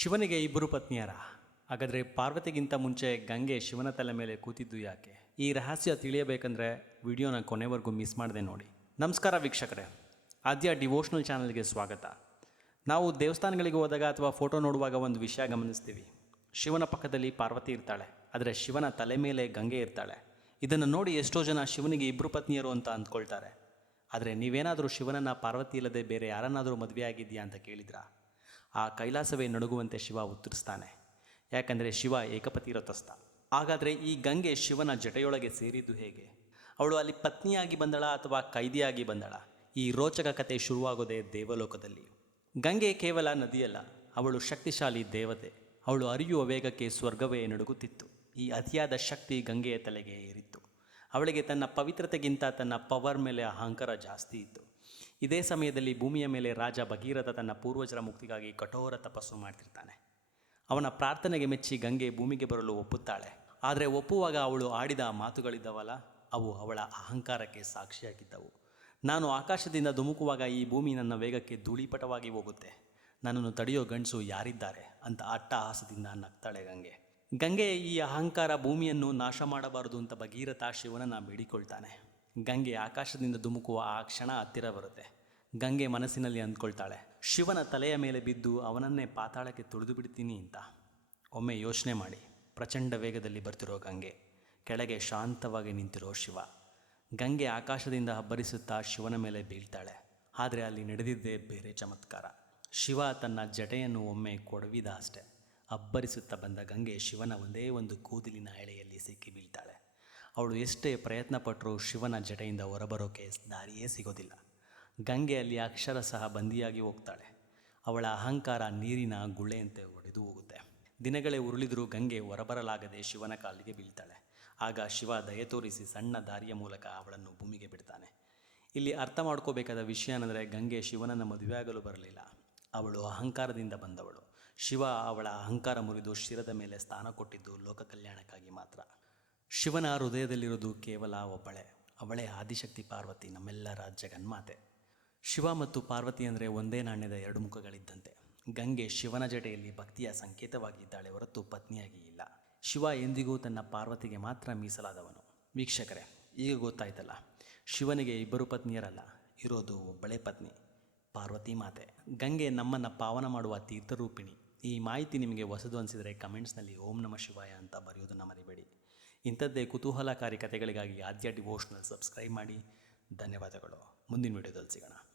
ಶಿವನಿಗೆ ಇಬ್ಬರು ಪತ್ನಿಯರ. ಹಾಗಾದರೆ ಪಾರ್ವತಿಗಿಂತ ಮುಂಚೆ ಗಂಗೆ ಶಿವನ ತಲೆ ಮೇಲೆ ಕೂತಿದ್ದು ಯಾಕೆ? ಈ ರಹಸ್ಯ ತಿಳಿಯಬೇಕಂದ್ರೆ ವಿಡಿಯೋನ ಕೊನೆವರೆಗೂ ಮಿಸ್ ಮಾಡದೆ ನೋಡಿ. ನಮಸ್ಕಾರ ವೀಕ್ಷಕರೇ. ಆದ್ಯ ಡಿವೋಷ್ನಲ್ ಚಾನಲ್ಗೆ ಸ್ವಾಗತ. ನಾವು ದೇವಸ್ಥಾನಗಳಿಗೆ ಹೋದಾಗ ಅಥವಾ ಫೋಟೋ ನೋಡುವಾಗ ಒಂದು ವಿಷಯ ಗಮನಿಸ್ತೀವಿ. ಶಿವನ ಪಕ್ಕದಲ್ಲಿ ಪಾರ್ವತಿ ಇರ್ತಾಳೆ. ಆದರೆ ಶಿವನ ತಲೆ ಮೇಲೆ ಗಂಗೆ ಇರ್ತಾಳೆ. ಇದನ್ನು ನೋಡಿ ಎಷ್ಟೋ ಜನ ಶಿವನಿಗೆ ಇಬ್ಬರು ಪತ್ನಿಯರು ಅಂತ ಅಂದ್ಕೊಳ್ತಾರೆ. ಆದರೆ ನೀವೇನಾದರೂ ಶಿವನನ್ನು ಪಾರ್ವತಿ ಇಲ್ಲದೆ ಬೇರೆ ಯಾರನ್ನಾದರೂ ಮದುವೆ ಆಗಿದೆಯಾ ಅಂತ ಕೇಳಿದ್ರಾ? ಆ ಕೈಲಾಸವೇ ನಡುಗುವಂತೆ ಶಿವ ಉತ್ತರಿಸ್ತಾನೆ. ಯಾಕಂದರೆ ಶಿವ ಏಕಪತಿ ರಥಸ್ಥ. ಹಾಗಾದರೆ ಈ ಗಂಗೆ ಶಿವನ ಜಟೆಯೊಳಗೆ ಸೇರಿದ್ದು ಹೇಗೆ? ಅವಳು ಅಲ್ಲಿ ಪತ್ನಿಯಾಗಿ ಬಂದಳ ಅಥವಾ ಕೈದಿಯಾಗಿ ಬಂದಳ? ಈ ರೋಚಕ ಕತೆ ಶುರುವಾಗೋದೇ ದೇವಲೋಕದಲ್ಲಿ. ಗಂಗೆ ಕೇವಲ ನದಿಯಲ್ಲ, ಅವಳು ಶಕ್ತಿಶಾಲಿ ದೇವತೆ. ಅವಳು ಅರಿಯುವ ವೇಗಕ್ಕೆ ಸ್ವರ್ಗವೇ ನಡುಗುತ್ತಿತ್ತು. ಈ ಅತಿಯಾದ ಶಕ್ತಿ ಗಂಗೆಯ ತಲೆಗೆ ಏರಿತ್ತು. ಅವಳಿಗೆ ತನ್ನ ಪವಿತ್ರತೆಗಿಂತ ತನ್ನ ಪವರ್ ಮೇಲೆ ಅಹಂಕಾರ ಜಾಸ್ತಿ ಇತ್ತು. ಇದೇ ಸಮಯದಲ್ಲಿ ಭೂಮಿಯ ಮೇಲೆ ರಾಜ ಭಗೀರಥ ತನ್ನ ಪೂರ್ವಜರ ಮುಕ್ತಿಗಾಗಿ ಕಠೋರ ತಪಸ್ಸು ಮಾಡ್ತಿರ್ತಾನೆ. ಅವನ ಪ್ರಾರ್ಥನೆಗೆ ಮೆಚ್ಚಿ ಗಂಗೆ ಭೂಮಿಗೆ ಬರಲು ಒಪ್ಪುತ್ತಾಳೆ. ಆದರೆ ಒಪ್ಪುವಾಗ ಅವಳು ಆಡಿದ ಮಾತುಗಳಿದ್ದವಲ್ಲ, ಅವು ಅವಳ ಅಹಂಕಾರಕ್ಕೆ ಸಾಕ್ಷಿಯಾಗಿದ್ದವು. ನಾನು ಆಕಾಶದಿಂದ ಧುಮುಕುವಾಗ ಈ ಭೂಮಿ ನನ್ನ ವೇಗಕ್ಕೆ ಧೂಳಿಪಟವಾಗಿ ಹೋಗುತ್ತೆ. ನನ್ನನ್ನು ತಡೆಯೋ ಗಂಡಸು ಯಾರಿದ್ದಾರೆ? ಅಂತ ಅಟ್ಟಹಾಸದಿಂದ ನಗ್ತಾಳೆ ಗಂಗೆ. ಗಂಗೆ ಈ ಅಹಂಕಾರ ಭೂಮಿಯನ್ನು ನಾಶ ಮಾಡಬಾರದು ಅಂತ ಭಗೀರಥ ಶಿವನನ್ನು ಬೇಡಿಕೊಳ್ತಾನೆ. ಗಂಗೆ ಆಕಾಶದಿಂದ ಧುಮುಕುವ ಆ ಕ್ಷಣ ಹತ್ತಿರ ಬರುತ್ತೆ. ಗಂಗೆ ಮನಸ್ಸಿನಲ್ಲಿ ಅಂದ್ಕೊಳ್ತಾಳೆ, ಶಿವನ ತಲೆಯ ಮೇಲೆ ಬಿದ್ದು ಅವನನ್ನೇ ಪಾತಾಳಕ್ಕೆ ತುಳಿದು ಬಿಡ್ತೀನಿ ಅಂತ. ಒಮ್ಮೆ ಯೋಚನೆ ಮಾಡಿ, ಪ್ರಚಂಡ ವೇಗದಲ್ಲಿ ಬರ್ತಿರೋ ಗಂಗೆ, ಕೆಳಗೆ ಶಾಂತವಾಗಿ ನಿಂತಿರೋ ಶಿವ. ಗಂಗೆ ಆಕಾಶದಿಂದ ಹಬ್ಬರಿಸುತ್ತಾ ಶಿವನ ಮೇಲೆ ಬೀಳ್ತಾಳೆ, ಆದರೆ ಅಲ್ಲಿ ನಡೆದಿದ್ದೇ ಬೇರೆ ಚಮತ್ಕಾರ. ಶಿವ ತನ್ನ ಜಟೆಯನ್ನು ಒಮ್ಮೆ ಕೊಡವಿದ ಅಷ್ಟೆ. ಅಬ್ಬರಿಸುತ್ತಾ ಬಂದ ಗಂಗೆ ಶಿವನ ಒಂದೇ ಒಂದು ಕೂದಲಿನ ಎಳೆಯಲ್ಲಿ ಸಿಕ್ಕಿ ಬೀಳ್ತಾಳೆ. ಅವಳು ಎಷ್ಟೇ ಪ್ರಯತ್ನ ಪಟ್ಟರೂ ಶಿವನ ಜಟೆಯಿಂದ ಹೊರಬರೋಕೆ ದಾರಿಯೇ ಸಿಗೋದಿಲ್ಲ. ಗಂಗೆಯಲ್ಲಿ ಅಕ್ಷರ ಸಹ ಬಂದಿಯಾಗಿ ಹೋಗ್ತಾಳೆ. ಅವಳ ಅಹಂಕಾರ ನೀರಿನ ಗುಳೆಯಂತೆ ಒಡೆದು ಹೋಗುತ್ತೆ. ದಿನಗಳೇ ಉರುಳಿದರೂ ಗಂಗೆ ಹೊರಬರಲಾಗದೆ ಶಿವನ ಕಾಲಿಗೆ ಬೀಳ್ತಾಳೆ. ಆಗ ಶಿವ ದಯೆ ತೋರಿಸಿ ಸಣ್ಣ ದಾರಿಯ ಮೂಲಕ ಅವಳನ್ನು ಭೂಮಿಗೆ ಬಿಡ್ತಾನೆ. ಇಲ್ಲಿ ಅರ್ಥ ಮಾಡ್ಕೋಬೇಕಾದ ವಿಷಯ ಅಂದರೆ ಗಂಗೆ ಶಿವನನ್ನು ಮದುವೆಯಾಗಲು ಬರಲಿಲ್ಲ. ಅವಳು ಅಹಂಕಾರದಿಂದ ಬಂದವಳು. ಶಿವ ಅವಳ ಅಹಂಕಾರ ಮುರಿದು ಶಿರದ ಮೇಲೆ ಸ್ಥಾನ ಕೊಟ್ಟಿದ್ದು ಲೋಕ ಕಲ್ಯಾಣಕ್ಕಾಗಿ ಮಾತ್ರ. ಶಿವನ ಹೃದಯದಲ್ಲಿರೋದು ಕೇವಲ ಒಬ್ಬಳೆ, ಅವಳೇ ಆದಿಶಕ್ತಿ ಪಾರ್ವತಿ ನಮ್ಮೆಲ್ಲರ ಜಗನ್ಮಾತೆ ಶಿವ ಮತ್ತು ಪಾರ್ವತಿ ಅಂದರೆ ಒಂದೇ ನಾಣ್ಯದ ಎರಡು ಮುಖಗಳಿದ್ದಂತೆ. ಗಂಗೆ ಶಿವನ ಜಟೆಯಲ್ಲಿ ಭಕ್ತಿಯ ಸಂಕೇತವಾಗಿದ್ದಾಳೆ ಹೊರತು ಪತ್ನಿಯಾಗಿ ಇಲ್ಲ. ಶಿವ ಎಂದಿಗೂ ತನ್ನ ಪಾರ್ವತಿಗೆ ಮಾತ್ರ ಮೀಸಲಾದವನು. ವೀಕ್ಷಕರೇ, ಈಗ ಗೊತ್ತಾಯ್ತಲ್ಲ, ಶಿವನಿಗೆ ಇಬ್ಬರು ಪತ್ನಿಯರಲ್ಲ, ಇರೋದು ಒಬ್ಬಳೇ ಪತ್ನಿ, ಪಾರ್ವತಿ ಮಾತೆ. ಗಂಗೆ ನಮ್ಮನ್ನು ಪಾವನ ಮಾಡುವ ತೀರ್ಥರೂಪಿಣಿ. ಈ ಮಾಹಿತಿ ನಿಮಗೆ ಹೊಸದು ಅನಿಸಿದರೆ ಕಮೆಂಟ್ಸ್ನಲ್ಲಿ ಓಂ ನಮ ಶಿವಾಯ ಅಂತ ಬರೆಯೋದನ್ನು ಮರಿಬೇಡಿ. ಇಂಥದ್ದೇ ಕುತೂಹಲಕಾರಿ ಕಥೆಗಳಿಗಾಗಿ ಆದ್ಯ ಡಿವೋಷ್ನಲ್ ಸಬ್ಸ್ಕ್ರೈಬ್ ಮಾಡಿ. ಧನ್ಯವಾದಗಳು. ಮುಂದಿನ ವಿಡಿಯೋದಲ್ಲಿ ಸಿಗೋಣ.